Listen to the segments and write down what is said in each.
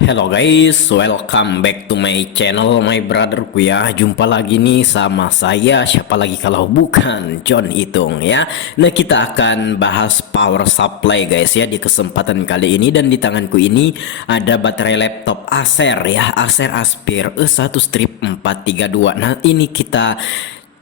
Hello guys, welcome back to my channel, my brotherku ya. Jumpa lagi nih sama saya, siapa lagi kalau bukan John Itung ya. Nah, kita akan bahas power supply guys ya di kesempatan kali ini. Dan di tanganku ini ada baterai laptop Acer ya, Acer Aspire E1 Strip 432. Nah, ini kita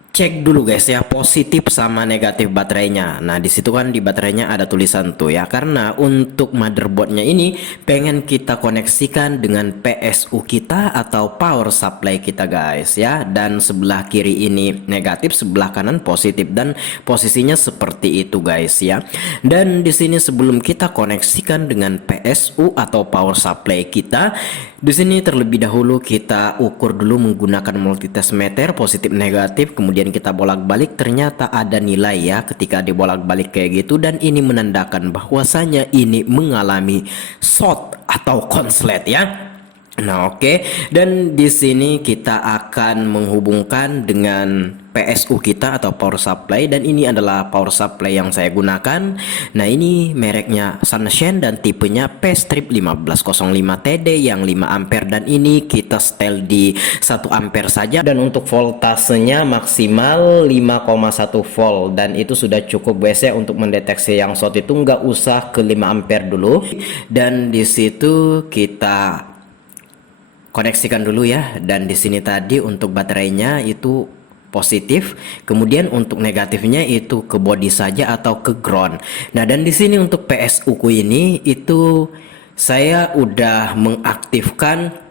cek dulu guys ya, positif sama negatif baterainya. Nah, di situ kan di baterainya ada tulisan tuh ya, karena untuk motherboardnya ini pengen kita koneksikan dengan PSU kita atau power supply kita guys ya. Dan sebelah kiri ini negatif, sebelah kanan positif, dan posisinya seperti itu guys ya. Dan di sini sebelum kita koneksikan dengan PSU atau power supply kita, di sini terlebih dahulu kita ukur dulu menggunakan multitest meter positif negatif, kemudian kita bolak-balik, ternyata ada nilai ya ketika dibolak-balik kayak gitu, dan ini menandakan bahwasanya ini mengalami short atau konslet ya. Nah, oke. Dan di sini kita akan menghubungkan dengan PSU kita atau power supply, dan ini adalah power supply yang saya gunakan. Nah, ini mereknya Sunshine dan tipenya P-Strip 1505TD yang 5 ampere, dan ini kita setel di 1 ampere saja, dan untuk voltasenya maksimal 5,1 volt, dan itu sudah cukup guys ya untuk mendeteksi yang short. Itu nggak usah ke 5 ampere dulu. Dan di situ kita koneksikan dulu ya. Dan di sini tadi untuk baterainya itu positif, kemudian untuk negatifnya itu ke body saja atau ke ground. Nah, dan di sini untuk PSU ku ini itu saya udah mengaktifkan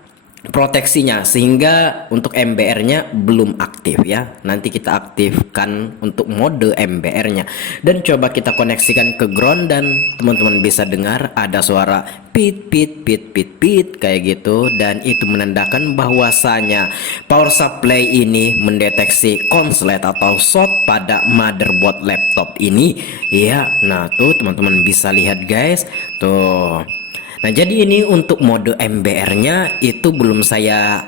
proteksinya, sehingga untuk MBR-nya belum aktif ya. Nanti kita aktifkan untuk mode MBR-nya, dan coba kita koneksikan ke ground, dan teman-teman bisa dengar ada suara pit pit pit pit pit kayak gitu, dan itu menandakan bahwasanya power supply ini mendeteksi konslet atau short pada motherboard laptop ini ya. Nah, tuh teman-teman bisa lihat guys tuh. Nah, jadi ini untuk mode MBR-nya itu belum saya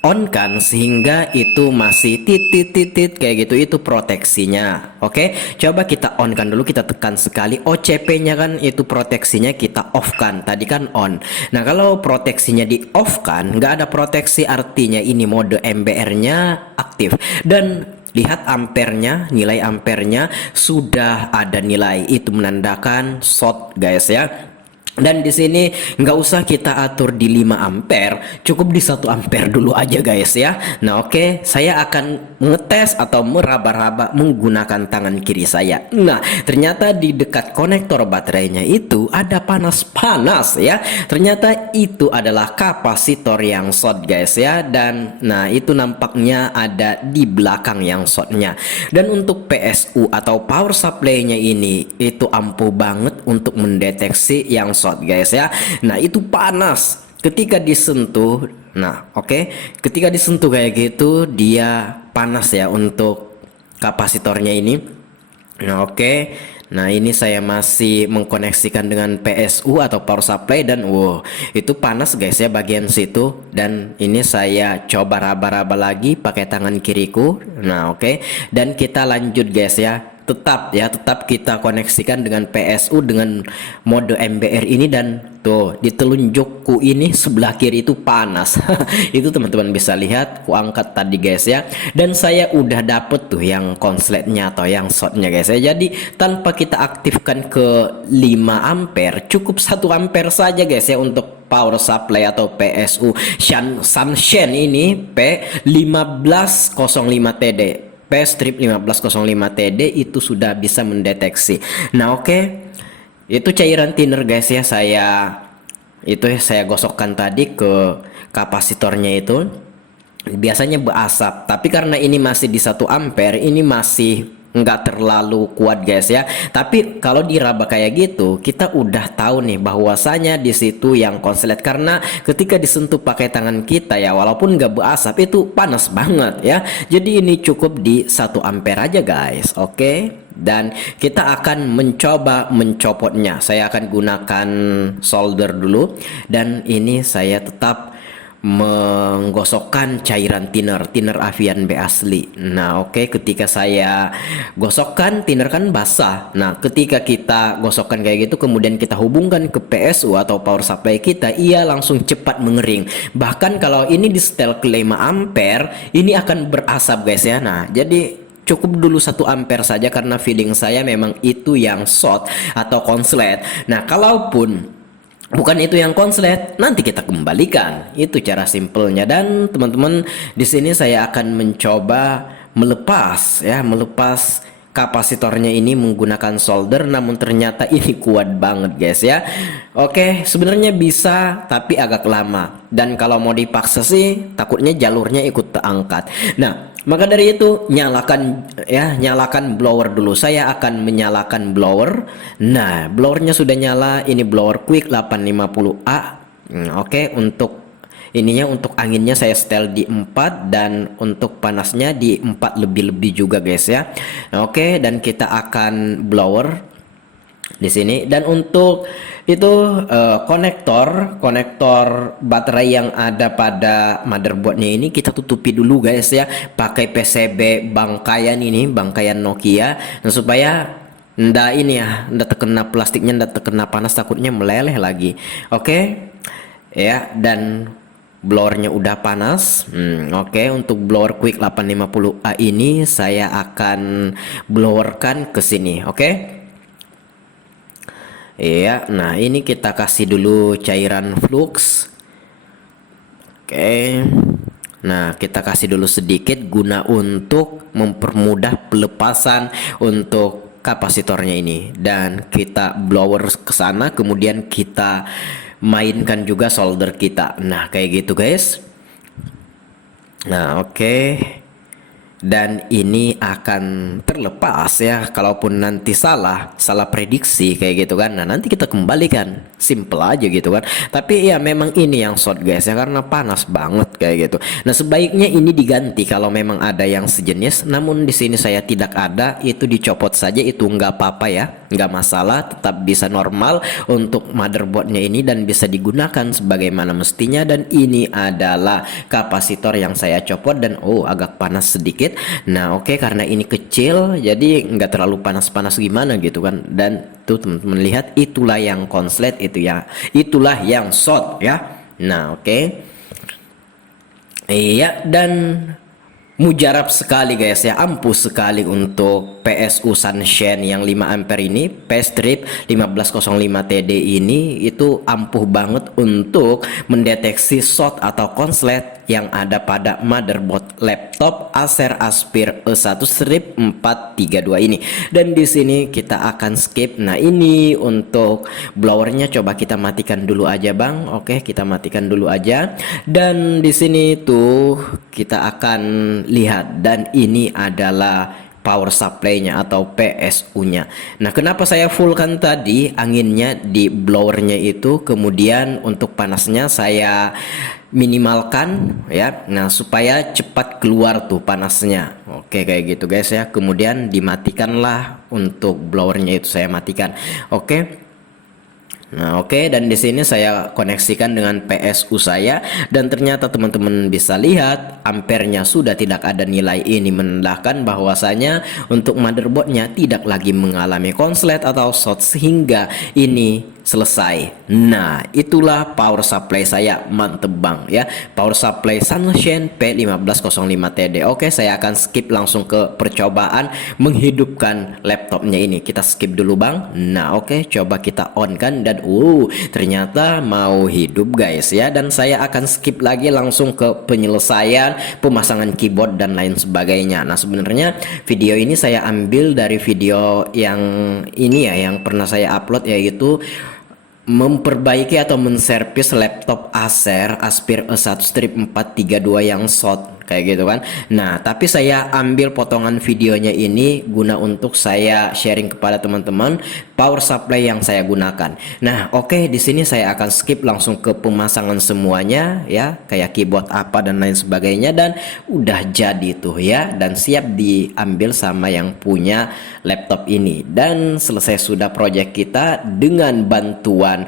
on kan, sehingga itu masih titit titit kayak gitu, itu proteksinya. Oke, coba kita on kan dulu, kita tekan sekali. OCP-nya kan itu proteksinya kita off kan, tadi kan on. Nah, kalau proteksinya di off kan, nggak ada proteksi, artinya ini mode MBR-nya aktif. Dan lihat ampernya, nilai ampernya sudah ada nilai, itu menandakan short guys ya. Dan di sini nggak usah kita atur di 5 ampere, cukup di 1 ampere dulu aja guys ya. Nah, oke, saya akan ngetes atau meraba-raba menggunakan tangan kiri saya. Nah, ternyata di dekat konektor baterainya itu ada panas-panas ya. Ternyata itu adalah kapasitor yang short guys ya. Dan nah, itu nampaknya ada di belakang yang shortnya. Dan untuk PSU atau power supply-nya ini itu ampuh banget untuk mendeteksi yang short guys ya. Nah, itu panas ketika disentuh. Nah, oke, ketika disentuh kayak gitu dia panas ya untuk kapasitornya ini. Nah, oke. Nah, ini saya masih mengkoneksikan dengan PSU atau power supply, dan wow, itu panas guys ya bagian situ. Dan ini saya coba raba-raba lagi pakai tangan kiriku. Nah, oke. Dan kita lanjut guys ya. Tetap kita koneksikan dengan PSU dengan mode MBR ini, dan tuh di telunjukku ini sebelah kiri itu panas. Itu teman-teman bisa lihat, ku angkat tadi guys ya. Dan saya udah dapet tuh yang konsletnya atau yang shortnya guys ya. Jadi tanpa kita aktifkan ke 5 ampere, cukup 1 ampere saja guys ya untuk power supply atau PSU Sunshine ini P1505TD. P-Strip 1505TD itu sudah bisa mendeteksi. Nah, oke. Itu cairan thinner guys ya, saya gosokkan tadi ke kapasitornya itu. Biasanya berasap, tapi karena ini masih di 1 ampere, ini masih nggak terlalu kuat guys ya. Tapi kalau diraba kayak gitu, kita udah tahu nih bahwasanya di situ yang konslet, karena ketika disentuh pakai tangan kita ya, walaupun nggak berasap itu panas banget ya. Jadi ini cukup di 1 ampere aja guys. Oke. Dan kita akan mencoba mencopotnya. Saya akan gunakan solder dulu, dan ini saya tetap menggosokkan cairan thinner Avian B asli. Nah, oke, ketika saya gosokkan, thinner kan basah. Nah, ketika kita gosokkan kayak gitu, kemudian kita hubungkan ke PSU atau power supply kita, ia langsung cepat mengering. Bahkan kalau ini di setel ke 5 ampere, ini akan berasap guys ya. Nah, jadi cukup dulu 1 ampere saja karena feeling saya memang itu yang short atau konslet. Nah, kalaupun bukan itu yang konslet, nanti kita kembalikan. Itu cara simpelnya. Dan teman-teman, di sini saya akan mencoba melepas kapasitornya ini menggunakan solder, namun ternyata ini kuat banget guys ya. Oke, sebenarnya bisa tapi agak lama. Dan kalau mau dipaksa sih takutnya jalurnya ikut terangkat. Nah, maka dari itu nyalakan blower dulu. Saya akan menyalakan blower. Nah, blowernya sudah nyala. Ini blower Quick 850A. Oke, untuk ininya, untuk anginnya saya setel di 4 dan untuk panasnya di 4 lebih-lebih juga guys ya. Oke, dan kita akan blower di sini. Dan untuk itu konektor baterai yang ada pada motherboardnya ini kita tutupi dulu guys ya, pakai PCB bangkaian Nokia, nah, supaya ndak terkena plastiknya, ndak terkena panas, takutnya meleleh lagi. Oke ya, dan blowernya udah panas. Oke, untuk blower Quick 850A ini saya akan blowerkan ke sini. Oke. Iya, nah ini kita kasih dulu cairan flux. Oke. Nah, kita kasih dulu sedikit guna untuk mempermudah pelepasan untuk kapasitornya ini. Dan kita blower ke sana, kemudian kita mainkan juga solder kita. Nah, kayak gitu guys. Nah, oke. Dan ini akan terlepas ya, kalaupun nanti salah prediksi kayak gitu kan. Nah, nanti kita kembalikan, simple aja gitu kan. Tapi ya memang ini yang short guys ya, karena panas banget kayak gitu. Nah, sebaiknya ini diganti kalau memang ada yang sejenis. Namun di sini saya tidak ada, itu dicopot saja, itu nggak apa-apa ya, nggak masalah, tetap bisa normal untuk motherboardnya ini dan bisa digunakan sebagaimana mestinya. Dan ini adalah kapasitor yang saya copot dan agak panas sedikit. Nah, oke, karena ini kecil jadi nggak terlalu panas-panas gimana gitu kan. Dan tuh teman-teman lihat, itulah yang konslet, itulah yang short ya. Nah, oke. Iya, dan mujarab sekali guys ya, ampuh sekali untuk PSU Sunshine yang 5 ampere ini, P-strip 1505 TD ini, itu ampuh banget untuk mendeteksi short atau konslet yang ada pada motherboard laptop Acer Aspire E1 strip 432 ini. Dan di sini kita akan skip. Nah, ini untuk blowernya coba kita matikan dulu aja Bang. Oke, kita matikan dulu aja. Dan di sini tuh kita akan lihat, dan ini adalah power supply-nya atau PSU-nya. Nah, kenapa saya fullkan tadi anginnya di blowernya itu, kemudian untuk panasnya saya minimalkan ya. Nah, supaya cepat keluar tuh panasnya. Oke, kayak gitu guys ya. Kemudian dimatikanlah untuk blowernya itu, saya matikan. Oke. Nah, oke, dan di sini saya koneksikan dengan PSU saya, dan ternyata teman-teman bisa lihat ampernya sudah tidak ada nilai. Ini menandakan bahwasanya untuk motherboardnya tidak lagi mengalami konslet atau short sehingga ini selesai. Nah, itulah power supply saya, mantep bang ya, power supply Sunshine P1505 TD. Oke, saya akan skip langsung ke percobaan menghidupkan laptopnya ini. Kita skip dulu bang. Nah, oke, coba kita on kan, dan ternyata mau hidup guys ya. Dan saya akan skip lagi langsung ke penyelesaian pemasangan keyboard dan lain sebagainya. Nah, sebenarnya video ini saya ambil dari video yang ini ya, yang pernah saya upload, yaitu memperbaiki atau menservis laptop Acer Aspire E1 strip 432 yang short kayak gitu kan. Nah, tapi saya ambil potongan videonya ini guna untuk saya sharing kepada teman-teman power supply yang saya gunakan. Nah, oke, di sini saya akan skip langsung ke pemasangan semuanya ya, kayak keyboard apa dan lain sebagainya, dan udah jadi tuh ya, dan siap diambil sama yang punya laptop ini. Dan selesai sudah project kita dengan bantuan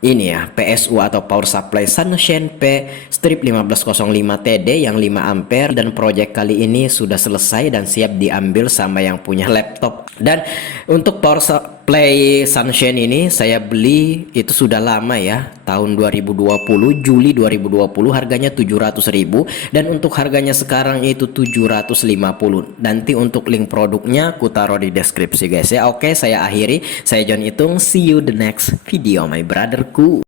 ini ya, PSU atau Power Supply Sunshine P strip 1505 TD yang 5 ampere, dan project kali ini sudah selesai dan siap diambil sama yang punya laptop. Dan untuk Power Supply Sunshine ini saya beli itu sudah lama ya, tahun 2020, Juli 2020, harganya 700.000, dan untuk harganya sekarang itu 750. Nanti untuk link produknya aku taruh di deskripsi guys ya. Oke, saya akhiri. Saya John Itung, see you the next video my brotherku.